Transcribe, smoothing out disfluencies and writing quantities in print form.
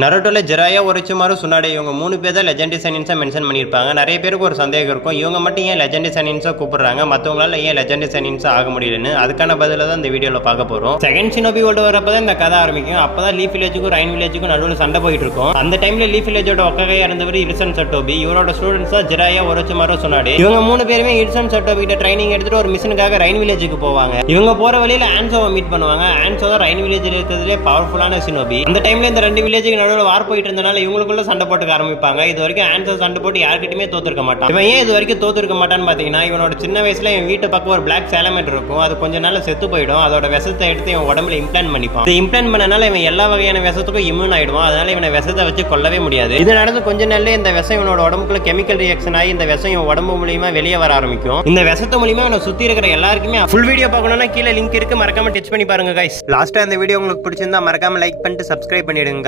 நருட்டோல Jiraiya, ஒரோச்சிமாரு, சுனாடே இவங்க 3 பேர் தான் லெஜெண்டரி சைனின்ஸா மென்ஷன் பண்ணியிருப்பாங்க. நிறைய பேருக்கு ஒரு சந்தேகம் இருக்கும், இவங்க மட்டும் ஏன் லெஜெண்டரி சைனின்ஸா கூப்பிடுறாங்க, மற்றவங்களால ஏன் லெஜெண்டரி சைனின்ஸா ஆக முடியலன்னு. அதுக்கான பதில தான் இந்த வீடியோவில் பார்க்க போறோம். செகண்ட் ஷினோபி வேர்ல்டு வரப்போ தான் இந்த கதை ஆரம்பிக்கும். அப்பதான் லீஃப் வில்லேஜுக்கும் ரைன் வில்லேஜுக்கும் நடுவில் சண்டை போயிட்டு இருக்கும். அந்த டைம்ல லீஃப் வில்லேஜோட ஒக்ககையா இருந்தவர் இர்சன் சட்டோபி. இவரோட ஸ்டூடெண்ட்ஸ் தான் ஜிராயா, ஒரோச்சிமாரு, சுனாடே. இவங்க 3 பேருமே இர்சன் சட்டோபி கிட்ட ட்ரைனிங் எடுத்துட்டு ஒரு மிஷனுக்காக ரைன் வில்லேஜுக்கு போவாங்க. இவங்க போற வழியில ஆன்சோவை மீட் பண்ணுவாங்க. ஆன்சோ தான் ரைன் வில்லேஜில் இருக்கிறதுலே பவர்ஃபுல்லான ஷினோபி. அந்த டைம்ல இந்த 2 வில்லேஜுக்கு நடுவில் வார் போயிட்டு இருந்தனால இவங்களுக்குள்ள சண்டை போட்டுக்க ஆரம்பிப்பாங்க. இது வரைக்கும் ஆன்சோ சண்டை போட்டு யார்கிட்டயுமே தோத்துருக்க மாட்டான். இவன் ஏன் இது வரைக்கும் தோத்துருக்க மாட்டான்னு பாத்தீங்கன்னா, இவனோட சின்ன வயசுல இவன் வீட்டு பக்கம் ஒரு பிளாக் சாலமேண்டர் இருக்கும். அது கொஞ்ச நாள் செத்து போயிடும். அதோட விஷத்தை எடுத்து இவன் உடம்புல இம்ப்ளான்ட் பண்ணிப்பான். இது இம்ப்ளான்ட் பண்ணனால இவன் எல்லா வகையான விஷத்துக்கும் இம்யூன் ஆயிடுவான். அதனால இவனை விஷத்தை வச்சு கொல்லவே முடியாது. இது நடந்து கொஞ்ச நாள்ல இந்த விஷம் இவனோட உடம்புக்குள்ள கெமிக்கல் ரியாக்ஷன் ஆகி இந்த விஷம் இவன் உடம்பு மூலியமா வெளியே வர ஆரம்பிக்கும். இந்த விஷத்து மூலியமா இவனை சுத்தி இருக்கிற எல்லாருக்குமே ஃபுல் வீடியோ பார்க்கணும்னா கீழே லிங்க் இருக்கு, மறக்காம டச் பண்ணி பாருங்க கைஸ். லாஸ்டா இந்த வீடியோ உங்களுக்கு பிடிச்சிருந்தா மறக்காம லைக் பண்ணிட்டு சப்ஸ்கிரைப் பண்ணிடுங்க.